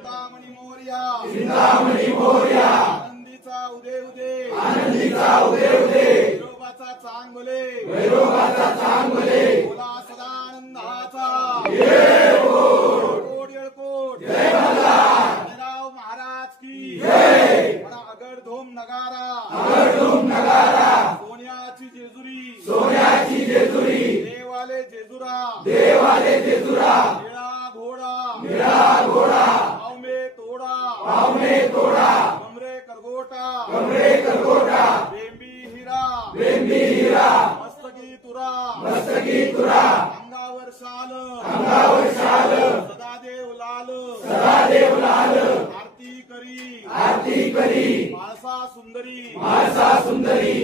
चिंतामणी मोरया चिंतामणी मोरया आनंदीचा उदय उदय आनंदीचा उदय उदय वैरोबाचा चांगले वैरोबाचा चांगले बोला सदानंदाचा कोट येळकोट जय मल्हार राव महाराज की जय बडा अगडधोम नगारा अगडधोम नगारा सोन्याची जेजुरी सोन्याची जेजुरी देवाले जेजुरा देवाले जेजुरा निळा घोडा निळा घोडा पावमे तोडा पावणे तोडा कमरे करगोटा कमरे करगोटा बेंबी हिरा बेंबी हिरा मस्तकी तुरा मस्तकी तुरा अंगावर शाल अंगावर शाल सदादेव लाल सदादेव लाल आरती करी आरती करी माळसा सुंदरी माळसा सुंदरी